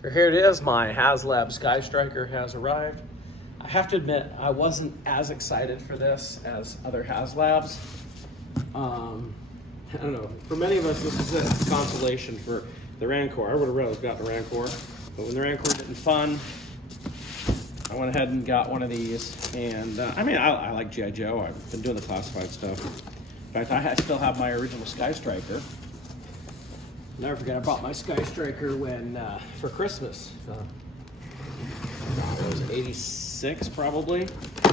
So here it is, my Haslab Skystriker has arrived. I have to admit, I wasn't as excited for this as other Haslabs. I don't know, for many of us this is a consolation for the Rancor. I would have rather gotten the Rancor, but when the Rancor didn't fun, I went ahead and got one of these. And I mean, I like GI Joe. I've been doing the classified stuff. In fact, I still have my original Skystriker. Never forget, I bought my Skystriker when for Christmas. It was 86 probably,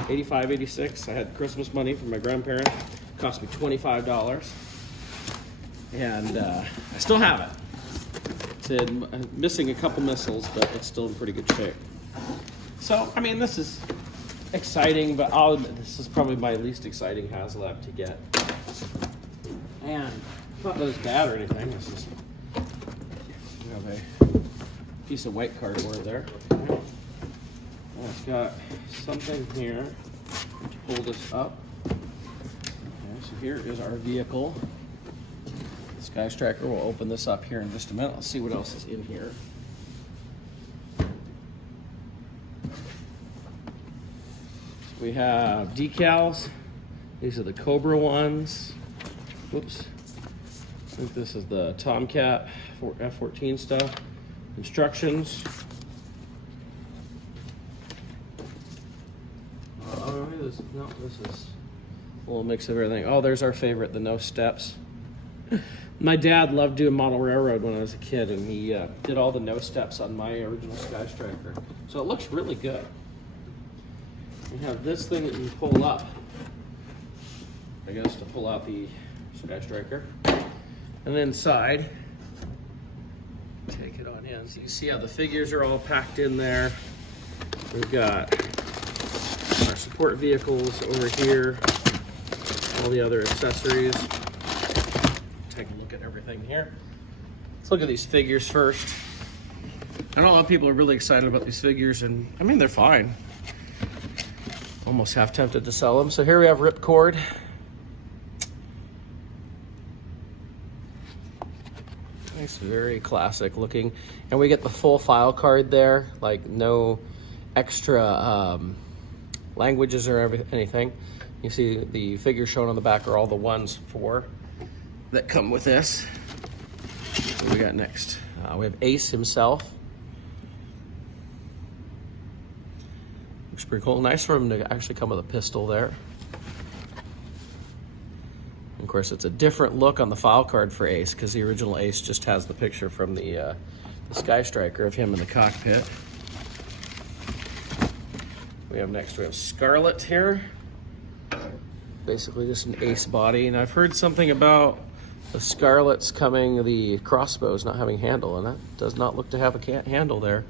85, 86. I had Christmas money from my grandparents. It cost me $25. And I still have it. It's missing a couple missiles, but it's still in pretty good shape. So, I mean, this is exciting, but this is probably my least exciting Haslab to get. And it's not that it's bad or anything. It's just you have a piece of white cardboard there. It's got something here to pull this up. Okay, so here is our vehicle. The Skystriker will open this up here in just a minute. Let's see what else is in here. We have decals. These are the Cobra ones. Whoops. I think this is the Tomcat for F-14 stuff. Instructions. This is a little mix of everything. Oh, there's our favorite, the no steps. My dad loved doing model railroad when I was a kid, and he did all the no steps on my original Skystriker. So it looks really good. We have this thing that you can pull up, I guess, to pull out the Skystriker. And then inside, take it on in. So you see how the figures are all packed in there. We've got our support vehicles over here, all the other accessories. Take a look at everything here. Let's look at these figures first. I know a lot of people are really excited about these figures, and I mean, they're fine. Almost half tempted to sell them. So here we have Ripcord. Nice, very classic looking. And we get the full file card there, like no extra languages or anything. You see the figures shown on the back are all the ones that come with this. What do we got next? We have Ace himself. Looks pretty cool. Nice for him to actually come with a pistol there. Of course, it's a different look on the file card for Ace because the original Ace just has the picture from the Skystriker of him in the cockpit. We have Scarlet here. Basically just an Ace body. And I've heard something about the Scarlet's the crossbows not having handle, and that does not look to have a handle there.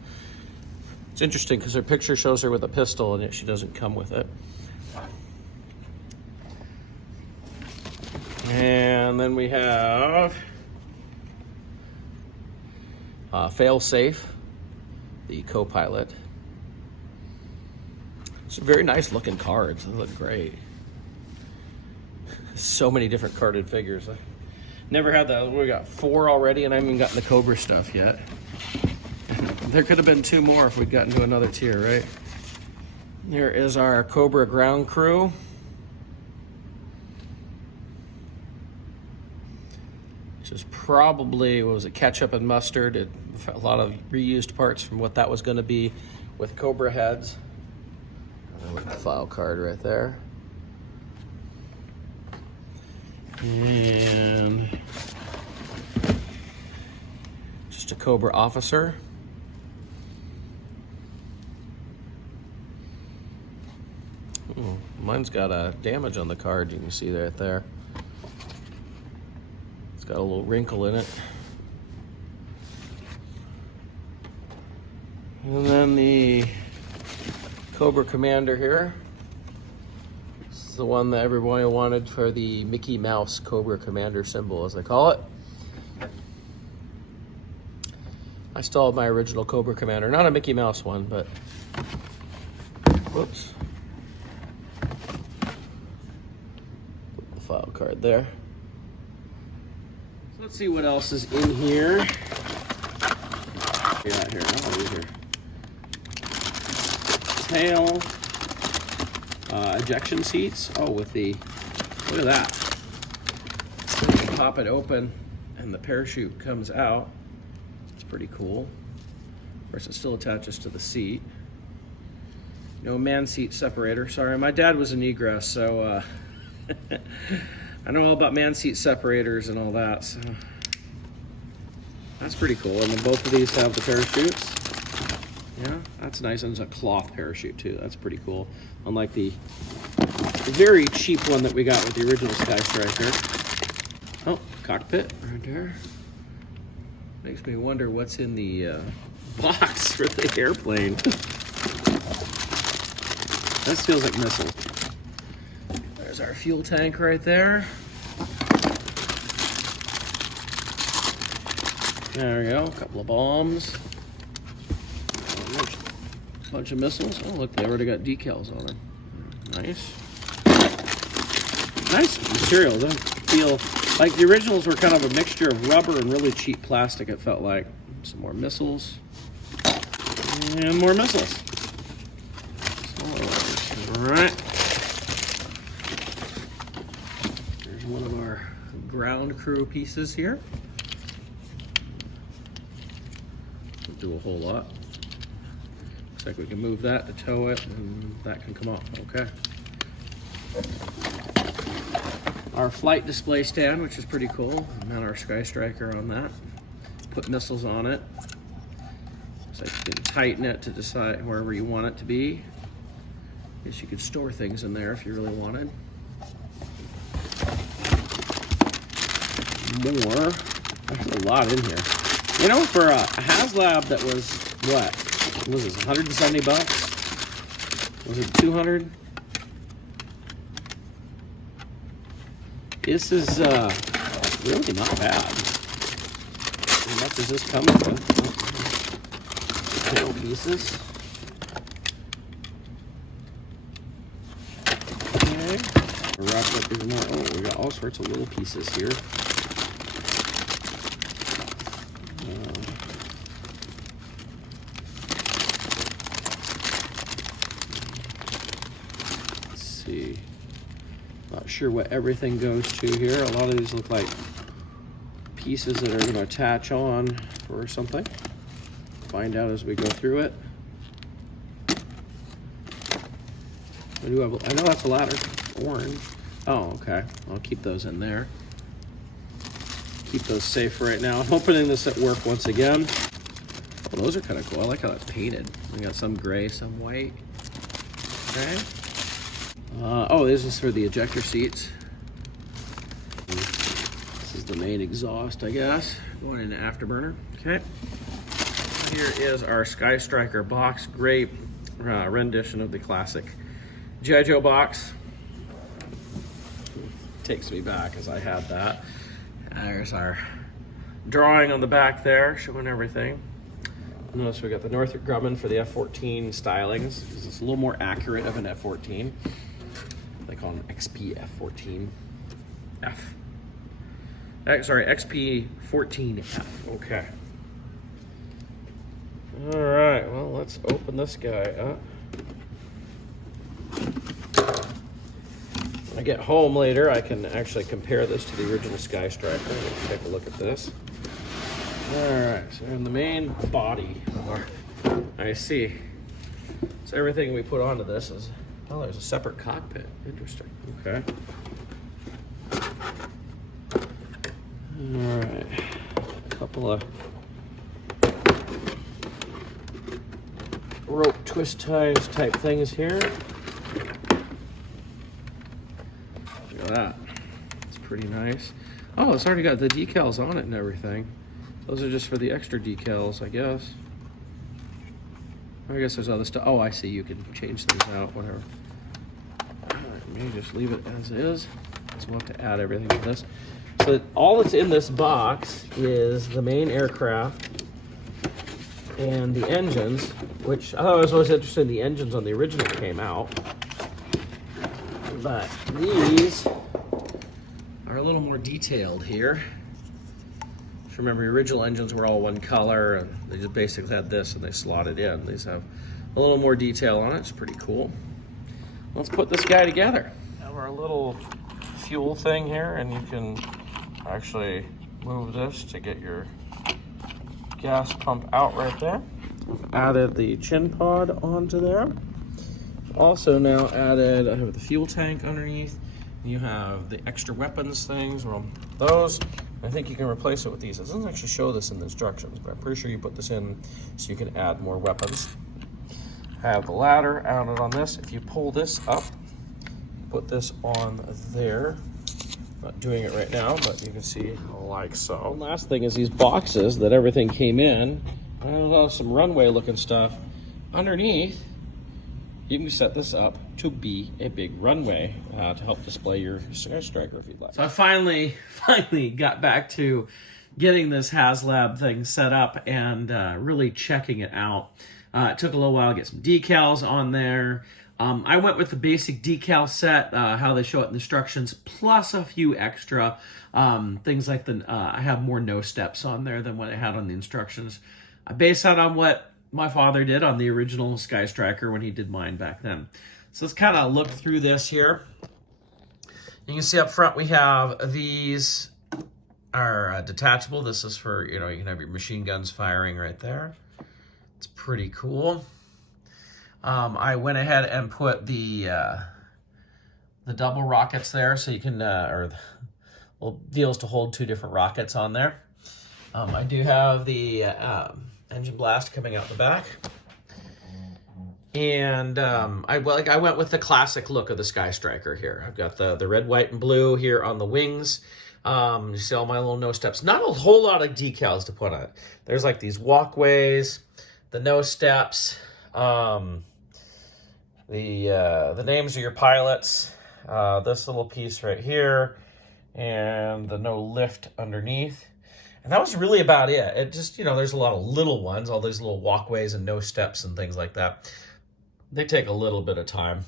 It's interesting because her picture shows her with a pistol and yet she doesn't come with it. And then we have Failsafe, the co-pilot. It's very nice looking cards. They look great. So many different carded figures. I never had that. We got 4 already, and I haven't even gotten the Cobra stuff yet. There could have been 2 more if we'd gotten to another tier, right? Here is our Cobra ground crew. Which is probably, what was it, ketchup and mustard. A lot of reused parts from what that was going to be with Cobra heads. With the file card right there. And just a Cobra officer. Ooh, mine's got a damage on the card, you can see right there. It's got a little wrinkle in it. And then the Cobra Commander here. This is the one that everyone wanted for the Mickey Mouse Cobra Commander symbol, as they call it. I still have my original Cobra Commander, not a Mickey Mouse one, but whoops. Put the file card there. So let's see what else is in here. got here? Oh, these are tail ejection seats. Oh, with the, look at that. You can pop it open and the parachute comes out. It's pretty cool. Of course, it still attaches to the seat. No man seat separator. Sorry, my dad was an egress, so I know all about man seat separators and all that. So that's pretty cool. And then both of these have the parachutes. Yeah, that's nice. And it's a cloth parachute too. That's pretty cool. Unlike the very cheap one that we got with the original Skystriker. Oh, cockpit right there. Makes me wonder what's in the box for the airplane. This feels like missile. There's our fuel tank right there. There we go, a couple of bombs. A bunch of missiles. Oh look, they already got decals on them. Nice. Nice material. Doesn't feel like the originals were kind of a mixture of rubber and really cheap plastic, it felt like. Some more missiles. And more missiles. Alright. There's one of our ground crew pieces here. Don't do a whole lot. Looks like we can move that to tow it, and that can come off. Okay. Our flight display stand, which is pretty cool. Mount our Skystriker on that. Put missiles on it. So you can tighten it to decide wherever you want it to be. Guess you could store things in there if you really wanted. More. There's a lot in here. You know, for a Haslab that was, what was this, 170 bucks? Was it 200? This is really not bad. How much does this come with? Tail pieces. Okay. We'll wrap up even more. Oh, we got all sorts of little pieces here. Let's see. Not sure what everything goes to here. A lot of these look like pieces that are going to attach on or something. Find out as we go through it. I know that's a ladder. Orange. Oh, okay. I'll keep those in there. Keep those safe for right now. I'm opening this at work once again. Well, those are kind of cool. I like how that's painted. We got some gray, some white. Okay. Oh, this is for the ejector seats. This is the main exhaust, I guess. Going into afterburner. Okay. Here is our Skystriker box. Great rendition of the classic GI Joe box. Takes me back as I had that. There's our drawing on the back there, showing everything. Notice we got the Northrop Grumman for the F-14 stylings. It's a little more accurate of an F-14. They call them XP F-14F. Sorry, XP 14F. Okay. All right, well, let's open this guy up. When I get home later, I can actually compare this to the original Skystriker. Let's take a look at this. All right, so in the main body, I see. So everything we put onto this is, oh, there's a separate cockpit. Interesting. Okay. All right, a couple of rope twist ties type things here. Look at that. It's pretty nice. Oh, it's already got the decals on it and everything. Those are just for the extra decals, I guess. I guess there's other stuff. Oh, I see. You can change things out, whatever. All right, maybe just leave it as is. So we'll have to add everything to this. So all that's in this box is the main aircraft and the engines, which I thought I was always interested in the engines on the original came out. But these are a little more detailed here. If you remember, the original engines were all one color, and they just basically had this and they slotted in. These have a little more detail on it. It's pretty cool. Let's put this guy together. Have our little fuel thing here, and you can actually move this to get your gas pump out right there. I've added the chin pod onto there. Also now added, I have the fuel tank underneath. You have the extra weapons things. Well, those, I think you can replace it with these. It doesn't actually show this in the instructions, but I'm pretty sure you put this in so you can add more weapons. Have the ladder mounted on this. If you pull this up, put this on there. Not doing it right now, but you can see like so. And last thing is these boxes that everything came in. Some runway looking stuff. Underneath, you can set this up to be a big runway to help display your Skystriker if you'd like. So I finally got back to getting this Haslab thing set up and really checking it out. It took a little while to get some decals on there. I went with the basic decal set, how they show it in the instructions, plus a few extra things like I have more no steps on there than what I had on the instructions. I based that on what my father did on the original Skystriker when he did mine back then. So let's kind of look through this here. You can see up front we have these are detachable. This is for, you can have your machine guns firing right there. It's pretty cool. I went ahead and put the double rockets there, so you can, deals to hold 2 different rockets on there. I do have the engine blast coming out the back. And I went with the classic look of the Skystriker here. I've got the red, white, and blue here on the wings. You see all my little no steps. Not a whole lot of decals to put on it. There's like these walkways, the no steps, the names of your pilots, this little piece right here, and the no lift underneath. And that was really about it. It just, there's a lot of little ones, all these little walkways and no steps and things like that. They take a little bit of time.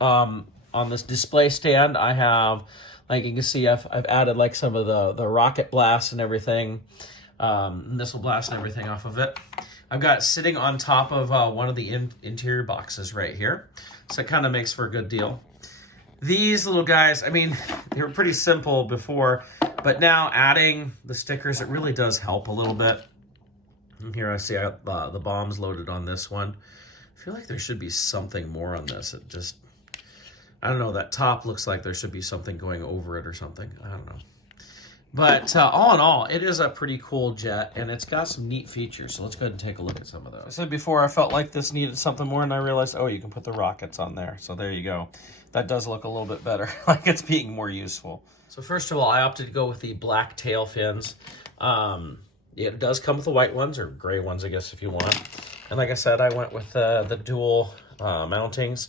On this display stand, I have, like you can see, I've added like some of the rocket blasts and everything, missile blast and everything off of it. I've got it sitting on top of one of the interior boxes right here. So it kind of makes for a good deal. These little guys, I mean, they were pretty simple before, but now adding the stickers, it really does help a little bit. And here I see I got the bombs loaded on this one. I feel like there should be something more on this. It just, I don't know, that top looks like there should be something going over it or something. I don't know. But all in all, it is a pretty cool jet, and it's got some neat features. So let's go ahead and take a look at some of those. I said before, I felt like this needed something more, and I realized, oh, you can put the rockets on there. So there you go. That does look a little bit better, like it's being more useful. So first of all, I opted to go with the black tail fins. It does come with the white ones, or gray ones, I guess, if you want. And like I said, I went with the dual mountings.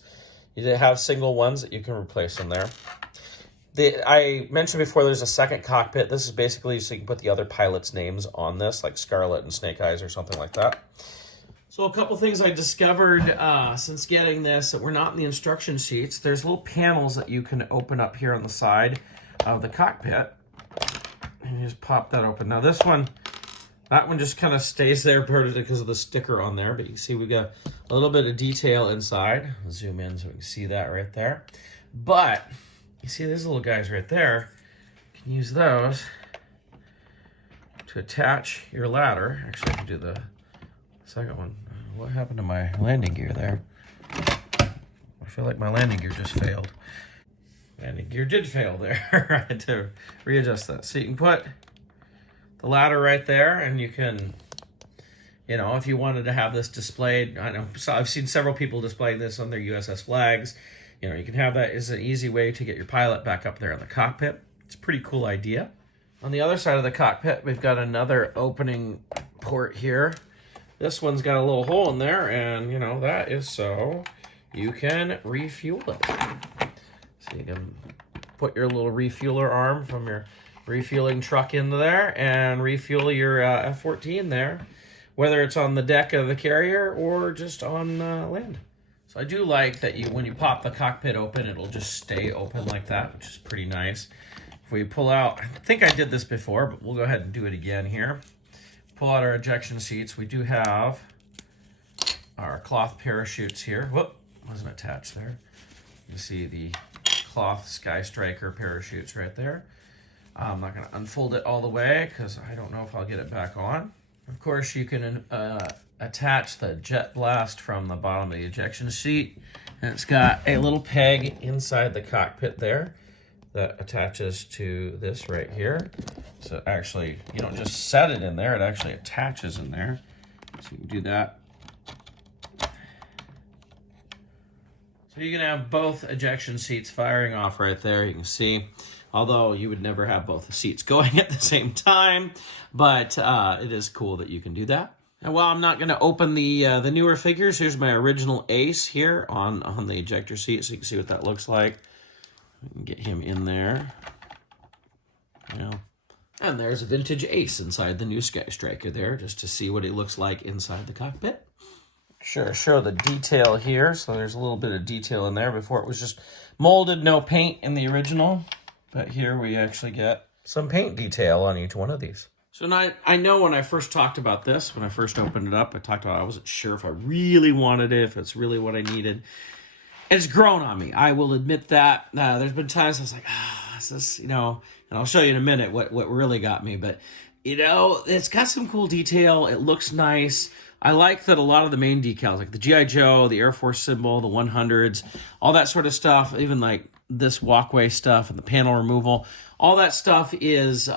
You have single ones that you can replace in there. I mentioned before there's a second cockpit. This is basically so you can put the other pilots' names on this, like Scarlet and Snake Eyes or something like that. So a couple things I discovered since getting this that were not in the instruction sheets. There's little panels that you can open up here on the side of the cockpit. And you just pop that open. Now this one, that one just kind of stays there because of the sticker on there. But you can see we got a little bit of detail inside. I'll zoom in so we can see that right there. But you see these little guys right there. You can use those to attach your ladder. Actually, I can do the second one. What happened to my landing gear there? I feel like my landing gear just failed. Landing gear did fail there. I had to readjust that. So you can put the ladder right there, and you can, if you wanted to have this displayed, I know, so I've seen several people displaying this on their USS flags. You can have that as an easy way to get your pilot back up there in the cockpit. It's a pretty cool idea. On the other side of the cockpit, we've got another opening port here. This one's got a little hole in there, and that is so you can refuel it. So you can put your little refueler arm from your refueling truck into there and refuel your F-14 there, whether it's on the deck of the carrier or just on land. So I do like that when you pop the cockpit open, it'll just stay open like that, which is pretty nice. If we pull out, I think I did this before, but we'll go ahead and do it again here. Pull out our ejection seats. We do have our cloth parachutes here. Whoop, wasn't attached there. You see the cloth Skystriker parachutes right there. I'm not going to unfold it all the way because I don't know if I'll get it back on. Of course, you can attach the jet blast from the bottom of the ejection seat. And it's got a little peg inside the cockpit there that attaches to this right here. So actually, you don't just set it in there, it actually attaches in there. So you can do that. So you can have both ejection seats firing off right there, you can see. Although you would never have both the seats going at the same time, but it is cool that you can do that. And while I'm not going to open the newer figures, here's my original Ace here on the ejector seat, so you can see what that looks like. We can get him in there. And there's a vintage Ace inside the new Skystriker there, just to see what he looks like inside the cockpit. Sure, show the detail here. So there's a little bit of detail in there. Before it was just molded, no paint in the original. But here we actually get some paint detail on each one of these. So now I know when I first talked about this, when I first opened it up, I talked about I wasn't sure if I really wanted it, if it's really what I needed. It's grown on me. I will admit that. There's been times I was like, is this, and I'll show you in a minute what really got me. But, it's got some cool detail. It looks nice. I like that a lot of the main decals, like the GI Joe, the Air Force symbol, the 100s, all that sort of stuff, even like this walkway stuff and the panel removal, all that stuff is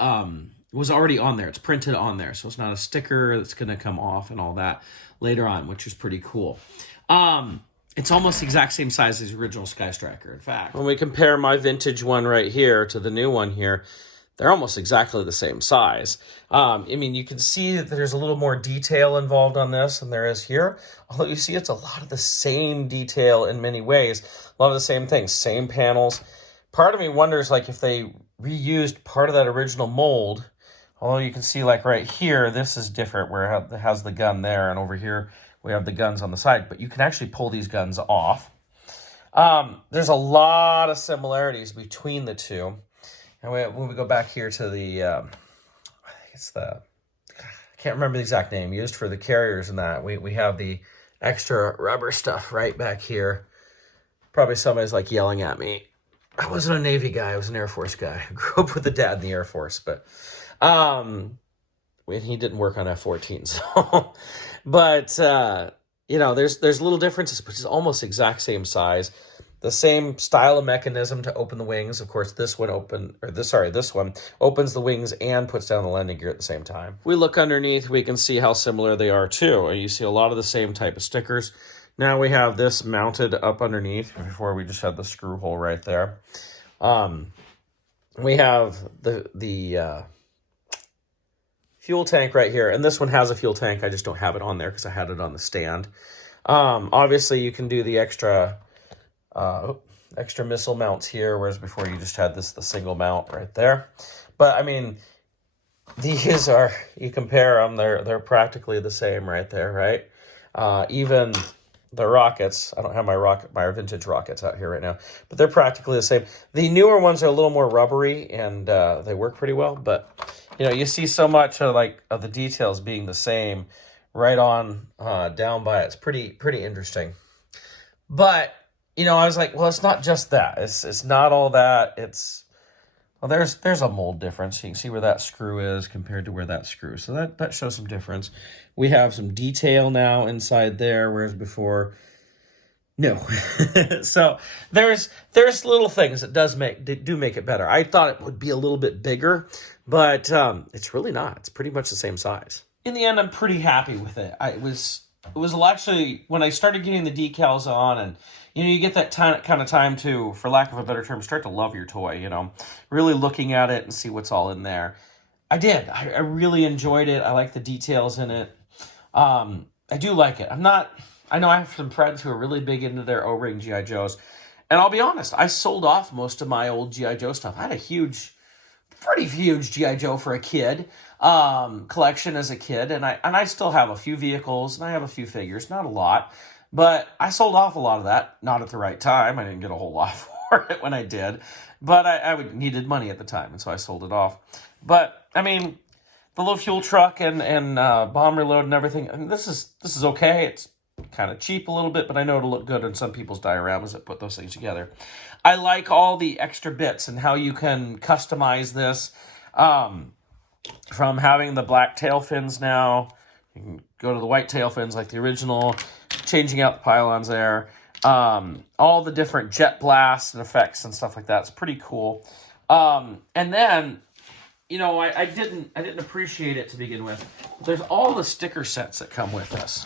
was already on there. It's printed on there, so it's not a sticker that's going to come off and all that later on, which is pretty cool. It's almost the exact same size as the original Skystriker. In fact, when we compare my vintage one right here to the new one here, they're almost exactly the same size. You can see that there's a little more detail involved on this than there is here. Although you see it's a lot of the same detail in many ways. A lot of the same things, same panels. Part of me wonders like if they reused part of that original mold. Although you can see like right here, this is different where it has the gun there. And over here, we have the guns on the side. But you can actually pull these guns off. There's a lot of similarities between the two. And when we go back here to the, I can't remember the exact name used for the carriers and that. We have the extra rubber stuff right back here. Probably somebody's like yelling at me. I wasn't a Navy guy, I was an Air Force guy. I grew up with a dad in the Air Force, but he didn't work on F-14, so. But, there's little differences, but it's almost exact same size. The same style of mechanism to open the wings. Of course, this one opens the wings and puts down the landing gear at the same time. If we look underneath, we can see how similar they are too. You see a lot of the same type of stickers. Now we have this mounted up underneath. Before we just had the screw hole right there. We have the fuel tank right here, and this one has a fuel tank. I just don't have it on there because I had it on the stand. Obviously, you can do the extra missile mounts here, whereas before you just had the single mount right there. But these are, you compare them, they're practically the same right there, right? Even the rockets, I don't have my vintage rockets out here right now, but they're practically the same. The newer ones are a little more rubbery and they work pretty well, but you see so much of the details being the same right on down by it. It's pretty interesting. But I was like, well, it's not just that. It's not all that. There's a mold difference. You can see where that screw is compared to where that screw. So that shows some difference. We have some detail now inside there, whereas before, no. So there's little things that do make it better. I thought it would be a little bit bigger, but it's really not. It's pretty much the same size. In the end, I'm pretty happy with it. It was actually when I started getting the decals on, and you get that kind of time to, for lack of a better term, start to love your toy. Really looking at it and see what's all in there. I did. I really enjoyed it. I like the details in it. I do like it. I know I have some friends who are really big into their O-ring GI Joes, and I'll be honest, I sold off most of my old GI Joe stuff. I had a pretty huge GI Joe for a kid collection as a kid, and I still have a few vehicles and I have a few figures, not a lot, but I sold off a lot of that, not at the right time. I didn't get a whole lot for it when I did, but I needed money at the time, and so I sold it off. But I mean, the little fuel truck and bomb reload and everything, I mean, this is okay. It's kind of cheap a little bit, but I know it'll look good in some people's dioramas that put those things together. I like all the extra bits and how you can customize this, from having the black tail fins now. You can go to the white tail fins like the original, changing out the pylons there. All the different jet blasts and effects and stuff like that. It's pretty cool. And then, you know, I didn't appreciate it to begin with. There's all the sticker sets that come with this.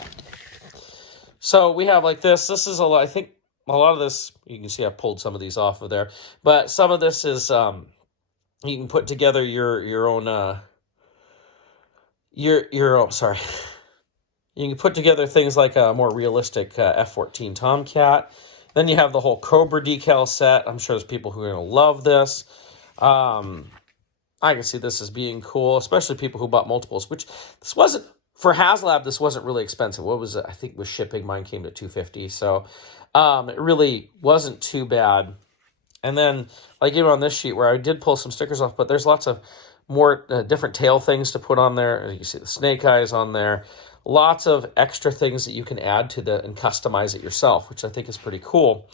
So we have like this. This is I think a lot of this, you can see I pulled some of these off of there. But some of this is, you can put together your own, sorry. You can put together things like a more realistic F-14 Tomcat. Then you have the whole Cobra decal set. I'm sure there's people who are going to love this. I can see this as being cool, especially people who bought multiples, which this wasn't, for Haslab, this wasn't really expensive. What was it? I think with shipping, mine came to $250. So it really wasn't too bad. And then, like even on this sheet where I did pull some stickers off, but there's lots of more different tail things to put on there. You see the snake eyes on there. Lots of extra things that you can add to and customize it yourself, which I think is pretty cool.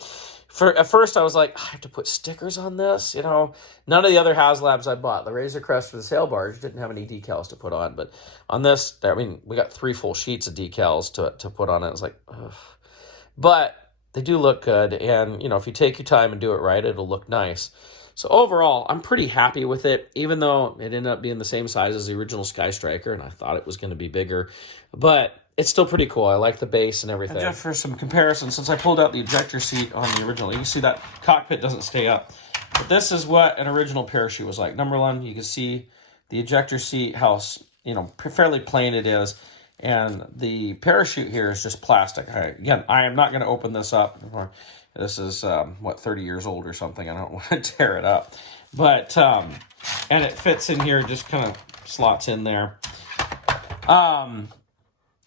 At first, I was like, I have to put stickers on this. You know, none of the other Haslabs I bought, the Razor Crest for the sail barge, didn't have any decals to put on. But on this, I mean, we got 3 full sheets of decals to put on it. It was like, ugh. But they do look good. And, you know, if you take your time and do it right, it'll look nice. So overall, I'm pretty happy with it, even though it ended up being the same size as the original Skystriker, and I thought it was going to be bigger. But it's still pretty cool. I like the base and everything. And just for some comparison, since I pulled out the ejector seat on the original, you can see that cockpit doesn't stay up. But this is what an original parachute was like. Number one, you can see the ejector seat, how, you know, fairly plain it is. And the parachute here is just plastic. Again, I am not going to open this up. This is, 30 years old or something. I don't want to tear it up. But, and it fits in here, just kind of slots in there.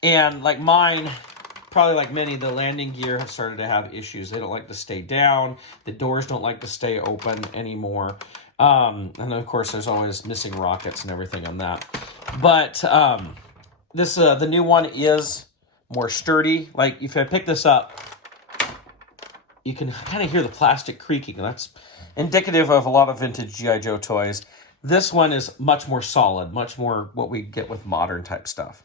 And like mine, probably like many, the landing gear have started to have issues. They don't like to stay down. The doors don't like to stay open anymore. And of course, there's always missing rockets and everything on that. But the new one is more sturdy. Like if I pick this up, you can kind of hear the plastic creaking. That's indicative of a lot of vintage G.I. Joe toys. This one is much more solid, much more what we get with modern type stuff.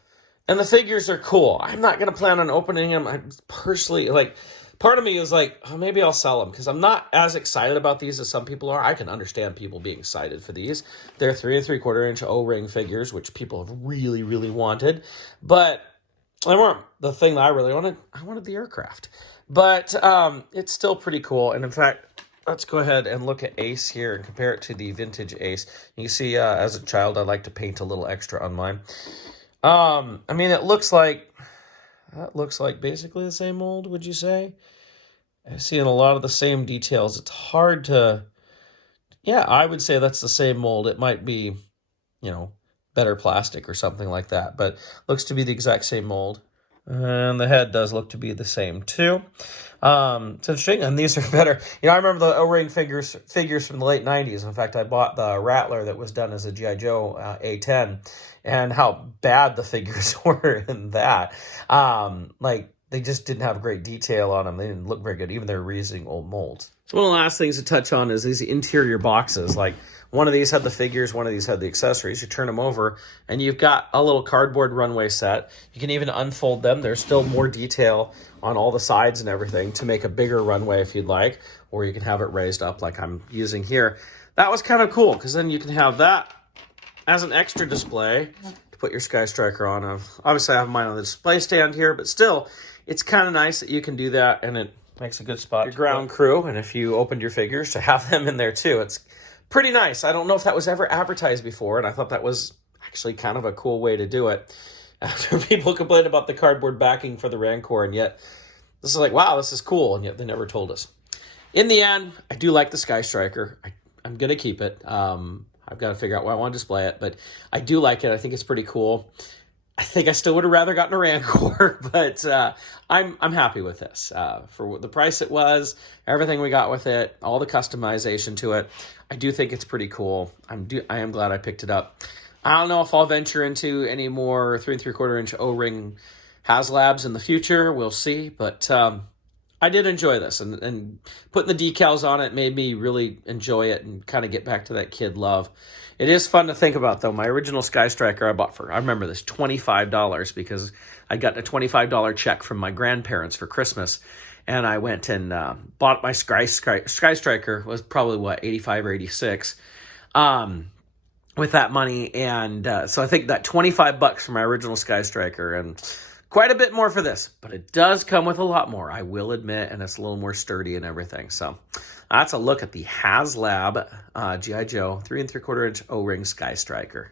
And the figures are cool. I'm not going to plan on opening them. I personally, like, part of me is like, oh, maybe I'll sell them because I'm not as excited about these as some people are. I can understand people being excited for these. They're 3 3/4 inch O-ring figures, which people have really, really wanted. But they weren't the thing that I really wanted. I wanted the aircraft. But it's still pretty cool. And in fact, let's go ahead and look at Ace here and compare it to the vintage Ace. You can see as a child, I like to paint a little extra on mine. I mean, that looks like basically the same mold, would you say? I see in a lot of the same details. It's hard to, yeah, I would say that's the same mold. It might be, you know, better plastic or something like that, but looks to be the exact same mold. And the head does look to be the same too. It's interesting, and these are better. You know, I remember the O-ring figures from the late 90s. In fact, I bought the Rattler that was done as a G.I. Joe A10, and how bad the figures were in that. Like, they just didn't have great detail on them. They didn't look very good, even they're reusing old molds. So one of the last things to touch on is these interior boxes. Like, one of these had the figures, one of these had the accessories. You turn them over, and you've got a little cardboard runway set. You can even unfold them. There's still more detail on all the sides and everything to make a bigger runway if you'd like, or you can have it raised up like I'm using here. That was kind of cool, because then you can have that as an extra display to put your Skystriker on. Obviously, I have mine on the display stand here, but still, it's kind of nice that you can do that, and it makes a good spot. Your ground crew, and if you opened your figures, to have them in there too. It's pretty nice. I don't know if that was ever advertised before, and I thought that was actually kind of a cool way to do it. After people complained about the cardboard backing for the Rancor, and yet this is like, wow, this is cool, and yet they never told us. In the end, I do like the Skystriker. I'm going to keep it. I've got to figure out where I want to display it, but I do like it. I think it's pretty cool. I think I still would have rather gotten a Rancor, but I'm happy with this. For the price it was, everything we got with it, all the customization to it, I do think it's pretty cool. I am glad I picked it up. I don't know if I'll venture into any more 3 3/4 inch O-ring Haslabs in the future. We'll see, but I did enjoy this, and putting the decals on it made me really enjoy it and kind of get back to that kid love. It is fun to think about, though. My original Skystriker I bought I remember this, $25, because I got a $25 check from my grandparents for Christmas, and I went and bought my Skystriker. Was probably, what, 85 or 86, with that money, and so I think that $25 for my original Skystriker, and quite a bit more for this, but it does come with a lot more, I will admit, and it's a little more sturdy and everything. So that's a look at the Haslab GI Joe 3 3/4 inch O-ring Skystriker.